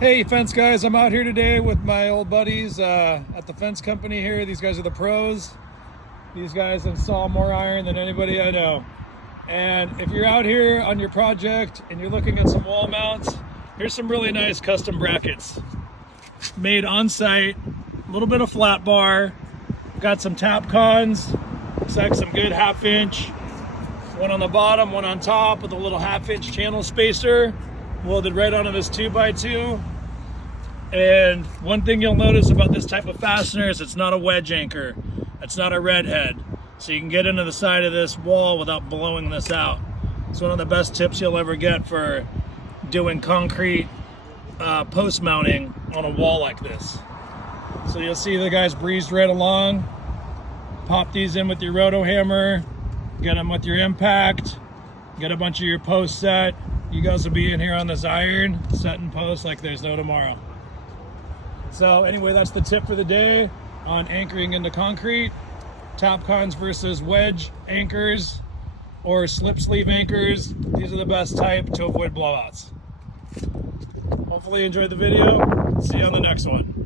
Hey fence guys, I'm out here today with my old buddies at the fence company here. These guys are the pros. These guys install more iron than anybody I know. And if you're out here on your project and you're looking at some wall mounts, here's some really nice custom brackets. Made on site, a little bit of flat bar, got some tap cons, looks like some good 1/2 inch. One on the bottom, one on top with a little 1/2 inch channel spacer, welded right onto this 2x2. And one thing you'll notice about this type of fastener is it's not a wedge anchor. It's not a redhead. So you can get into the side of this wall without blowing this out. It's one of the best tips you'll ever get for doing concrete post mounting on a wall like this. So you'll see the guys breezed right along. Pop these in with your roto hammer, get them with your impact, get a bunch of your posts set. You guys will be in here on this iron, setting posts like there's no tomorrow. So anyway, that's the tip for the day on anchoring into concrete. Tap cons versus wedge anchors or slip sleeve anchors. These are the best type to avoid blowouts. Hopefully you enjoyed the video. See you on the next one.